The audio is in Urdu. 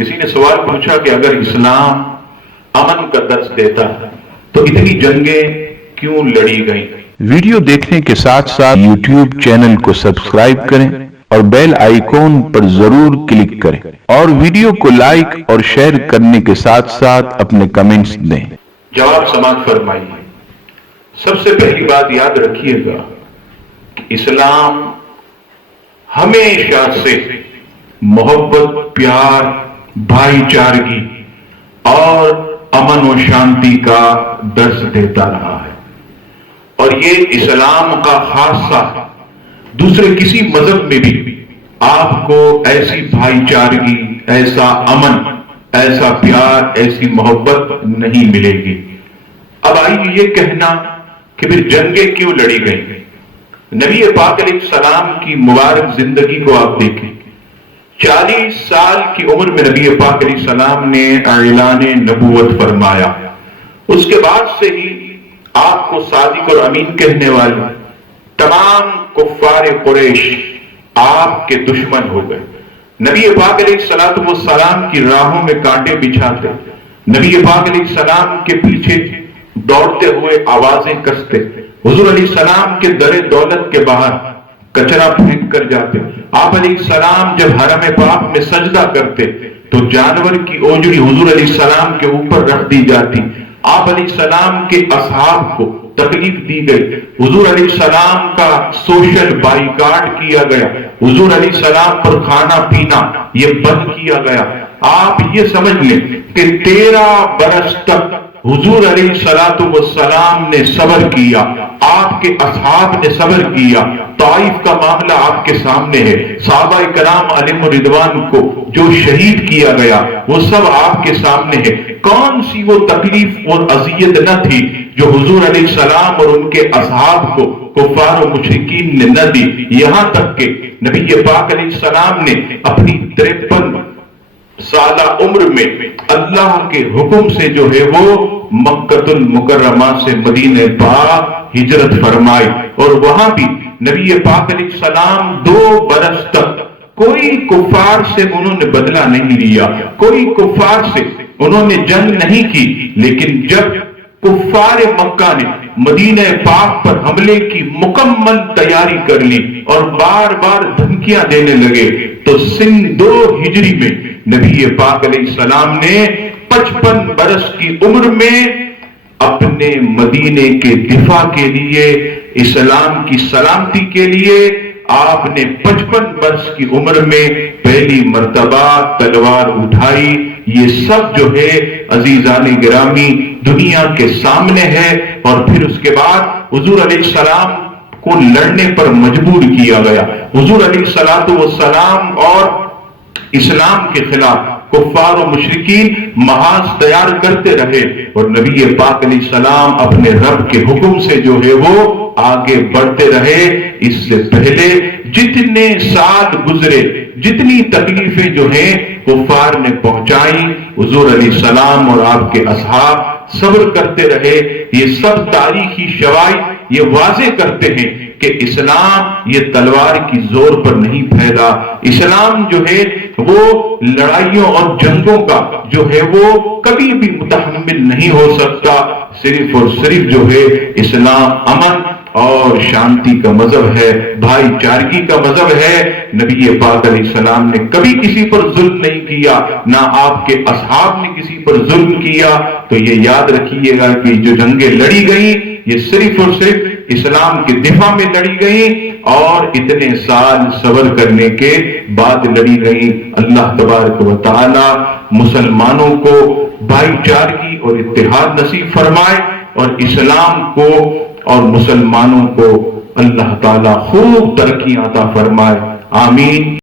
کسی نے سوال پوچھا کہ اگر اسلام امن کا درس دیتا ہے تو اتنی جنگیں کیوں لڑی گئیں؟ ویڈیو دیکھنے کے ساتھ ساتھ یوٹیوب چینل کو سبسکرائب کریں اور بیل آئیکن پر ضرور کلک کریں اور ویڈیو کو لائک اور شیئر کرنے کے ساتھ ساتھ اپنے کمنٹس دیں۔ جواب سماعت فرمائیے۔ سب سے پہلی بات یاد رکھیے گا کہ اسلام ہمیشہ سے محبت، پیار، بھائی چارگی اور امن و شانتی کا درس دیتا رہا ہے، اور یہ اسلام کا خاصہ ہے۔ دوسرے کسی مذہب میں بھی آپ کو ایسی بھائی چارگی، ایسا امن، ایسا پیار، ایسی محبت نہیں ملے گی۔ اب آئیے یہ کہنا کہ پھر جنگیں کیوں لڑی گئیں؟ نبی پاک علیہ السلام کی مبارک زندگی کو آپ دیکھیں۔ 40 سال کی عمر میں نبی پاک علیہ السلام نے اعلان نبوت فرمایا۔ اس کے بعد سے ہی آپ کو صادق اور امین کہنے والے تمام کفار قریش آپ کے دشمن ہو گئے۔ نبی پاک علیہ السلام کی راہوں میں کانٹے بچھاتے، نبی پاک علیہ السلام کے پیچھے دوڑتے ہوئے آوازیں کستے، حضور علیہ السلام کے در دولت کے باہر کچرا پھینک کر جاتے۔ آپ علیہ السلام جب حرم پاک میں سجدہ کرتے تو جانور کی اوجڑی حضور علیہ السلام کے اوپر رکھ دی جاتی۔ آپ علیہ السلام کے اصحاب کو تکلیف دی گئی، حضور علیہ السلام کا سوشل بائیکاٹ کیا گیا، حضور علیہ السلام پر کھانا پینا یہ بند کیا گیا۔ آپ یہ سمجھ لیں کہ 13 برس تک حضور علیہ السلام نے صبر کیا، آپ کے اصحاب نے صبر کیا۔ طائف کا معاملہ آپ کے سامنے ہے، صحابہ کرام علیہم رضوان کو جو شہید کیا گیا وہ سب آپ کے سامنے ہے۔ کون سی وہ تکلیف اور اذیت نہ تھی جو حضور علیہ السلام اور ان کے اصحاب کو کفار و مشرکین نے نہ دی؟ یہاں تک کہ نبی پاک علیہ السلام نے اپنی 53 سالہ عمر میں اللہ کے حکم سے جو ہے وہ مکہ المکرمہ سے مدینہ پاک ہجرت فرمائی، اور وہاں بھی نبی پاک علیہ السلام 2 برس تک کوئی کفار سے انہوں نے بدلہ نہیں لیا، کوئی کفار سے انہوں نے جنگ نہیں کی۔ لیکن جب کفار مکہ نے مدینہ پاک پر حملے کی مکمل تیاری کر لی اور بار بار دھمکیاں دینے لگے تو سن 2 ہجری میں نبی پاک علیہ السلام نے 55 برس کی عمر میں اپنے مدینے کے دفاع کے لیے، اسلام کی سلامتی کے لیے، آپ نے 55 برس کی عمر میں پہلی مرتبہ تلوار اٹھائی۔ یہ سب جو ہے عزیزان گرامی دنیا کے سامنے ہے، اور پھر اس کے بعد حضور علیہ السلام کو لڑنے پر مجبور کیا گیا۔ حضور علیہ السلام اور اسلام کے خلاف کفار و مشرکین محاذ تیار کرتے رہے، اور نبی پاک علیہ السلام اپنے رب کے حکم سے جو ہے وہ آگے بڑھتے رہے۔ اس سے پہلے جتنے سال گزرے، جتنی تکلیفیں جو ہیں کفار نے پہنچائیں، حضور علیہ السلام اور آپ کے اصحاب صبر کرتے رہے۔ یہ سب تاریخی شواہد یہ واضح کرتے ہیں کہ اسلام یہ تلوار کی زور پر نہیں پھیلا۔ اسلام جو ہے وہ لڑائیوں اور جنگوں کا جو ہے وہ کبھی بھی متحمل نہیں ہو سکتا۔ صرف اور صرف جو ہے اسلام امن اور شانتی کا مذہب ہے، بھائی چارگی کا مذہب ہے۔ نبی پاک علیہ السلام نے کبھی کسی پر ظلم نہیں کیا، نہ آپ کے اصحاب نے کسی پر ظلم کیا۔ تو یہ یاد رکھیے گا کہ جو جنگیں لڑی گئیں یہ صرف اور صرف اسلام کے دفاع میں لڑی گئیں، اور اتنے سال صبر کرنے کے بعد لڑی گئیں۔ اللہ تبارک و تعالی مسلمانوں کو بھائی چارگی اور اتحاد نصیب فرمائے، اور اسلام کو اور مسلمانوں کو اللہ تعالی خوب ترقی عطا فرمائے، آمین۔